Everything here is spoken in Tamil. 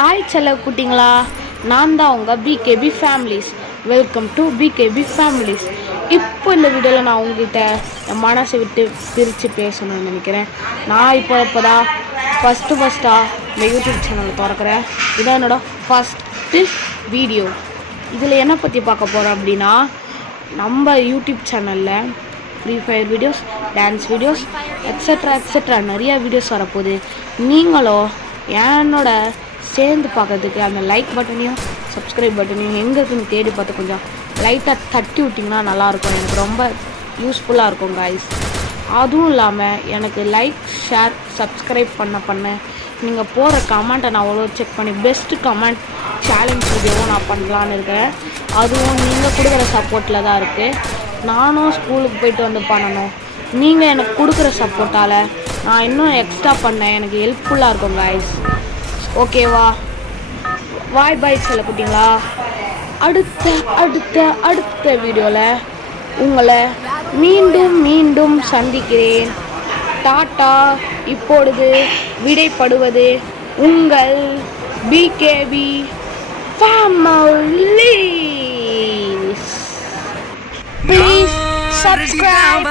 ஹாய் செல்ல குட்டிங்களா, நான் தான் உங்கள் pKb families. Welcome to pKb families. இப்போ இந்த வீடியோவில் நான் உங்ககிட்ட என் மனசை விட்டு பிரித்து பேசணும்னு நினைக்கிறேன். நான் இப்போ தான் ஃபஸ்ட்டாக இந்த யூடியூப் சேனல் திறக்கிறேன். இதான் என்னோடய ஃபஸ்ட்டு வீடியோ. இதில் என்ன பற்றி பார்க்க போகிறோம் அப்படின்னா, நம்ம யூடியூப் சேனலில் free fire videos, dance videos, extra நிறையா வீடியோஸ் வரப்போகுது. நீங்களும் என்னோட சேர்ந்து பார்க்கறதுக்கு அந்த லைக் பட்டனையும் சப்ஸ்கிரைப் பட்டனையும் எங்கே இருக்குன்னு தேடி பார்த்து கொஞ்சம் லைட்டாக தட்டி விட்டிங்கன்னா நல்லாயிருக்கும். எனக்கு ரொம்ப யூஸ்ஃபுல்லாக இருக்கும் காய்ஸ். அதுவும் இல்லாமல் எனக்கு லைக், ஷேர், சப்ஸ்கிரைப் பண்ண நீங்கள் போடுற கமெண்ட்டை நான் அவ்வளோ செக் பண்ணி பெஸ்ட்டு கமெண்ட் சேலஞ்ச் வீடியோவும் நான் பண்ணலான்னு இருக்கிறேன். அதுவும் நீங்கள் கொடுக்குற சப்போர்ட்டில் தான் இருக்குது. நானும் ஸ்கூலுக்கு போயிட்டு வந்து பண்ணணும். நீங்கள் எனக்கு கொடுக்குற சப்போர்ட்டால் நான் இன்னும் எக்ஸ்ட்ரா பண்ணேன். எனக்கு ஹெல்ப்ஃபுல்லாக இருக்கும் காய்ஸ். ஓகேவா? பாய் சொல்ல குட்டிங்களா. அடுத்த வீடியோவில் உங்களை மீண்டும் சந்திக்கிறேன். டாட்டா. இப்பொழுது விடைபடுவது உங்கள் பிகேபி ஃபேமிலிஸ். Please subscribe.